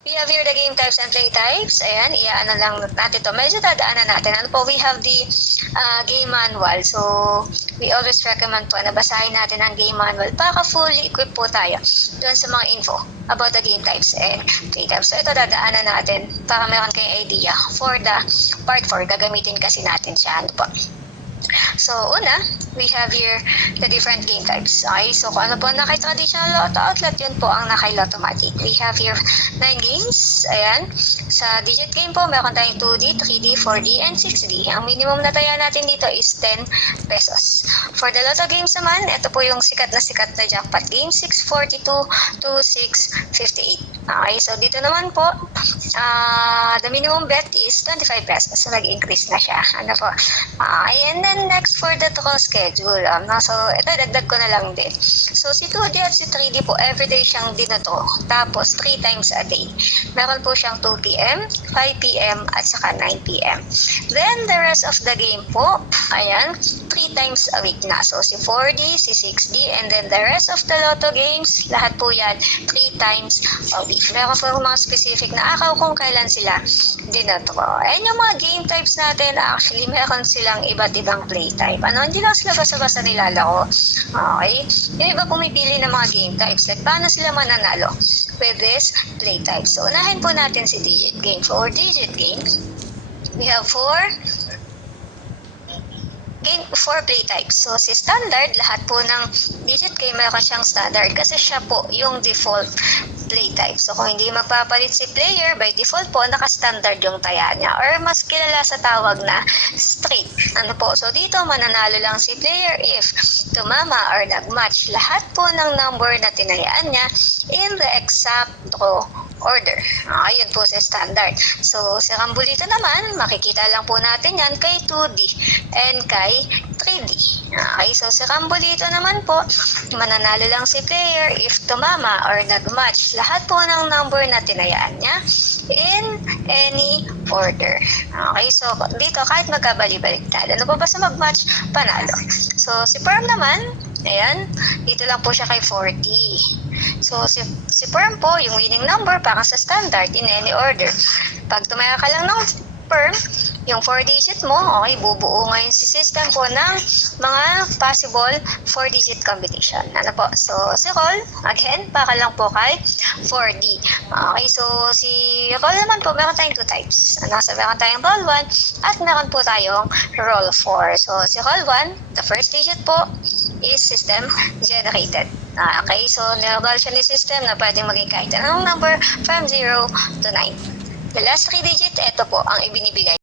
We have here the game types and play types. Ayan, iaano lang natin to. Medyo dadaanan natin. Ano po, we have the game manual. So, we always recommend po na basahin natin ang game manual para fully equipped po tayo doon sa mga info about the game types and play types. So, ito dadaanan natin para meron kayong idea for the part 4. Gagamitin kasi natin siya. Ano po? So, una, we have here the different game types. Okay, so kung ano po naka-traditional Lotto outlet, yun po ang naka-automatic. We have here 9 games. Ayan. Sa digit game po, meron tayong 2D, 3D, 4D, and 6D. Ang minimum na taya natin dito is 10 pesos. For the Lotto games naman, ito po yung sikat na jackpot game, 642 to 658. Okay, so dito naman po, the minimum bet is 25 pesos. So, nag-increase na siya. Ano po? And then, next for the draw schedule. So, ito, dagdag ko na lang din. So, si 2D at si 3D po, everyday siyang dinadraw. Tapos, 3 times a day. Meron po siyang 2 p.m., 5 p.m., at saka 9 p.m. Then, the rest of the game po, ayan, 3 times a week na. So, si 4D, si 6D, and then the rest of the Lotto games, lahat po yan, 3 times a week. Meron po mga specific na araw kung kailan sila dinadraw. And yung mga game types natin, actually, meron silang iba't ibang play type. Hindi lang sila basta-basta nilalaro. Okay? Yung iba pumipili ng mga game types. Like, paano sila mananalo with this play type? So, unahin po natin si digit game. For digit game, we have 4 play types. So, si standard, lahat po ng digit game, meron siyang standard kasi siya po yung default play type. So, kung hindi magpapalit si player, by default po, naka-standard yung taya niya. Or mas kilala sa tawag na straight. Ano po? So, dito, mananalo lang si player if tumama or nag-match lahat po ng number na tinayaan niya in the exact draw order. Yun po sa standard. So, sa Rambulito naman, makikita lang po natin yan kay 2D and kay 3D. Okay, so sa Rambulito naman po, mananalo lang si player if tumama or nag-match lahat po ng number na tinayaan niya in any order. Okay, so dito kahit magkabali-baliktad. Ano po basta mag-match, panalo. So, si Perm naman, ayan, dito lang po siya kay 40. So, si Perm po, yung winning number, parang sa standard, in any order. Pag tumaya ka lang ng Perm, yung 4-digit mo, okay, bubuo ngayon si system po ng mga possible 4-digit combination. Ano po? So, si Roll, again, para lang po kay 4D. Okay, so si Roll naman po, meron tayong 2 types. So, meron tayong Roll 1 at meron po tayong Roll 4. So, si Roll 1, the first digit po is system generated. Okay, so niroll siya ni system na pwedeng maging kahit anong number from 0 to 9. The last 3 digit, ito po ang ibinibigay.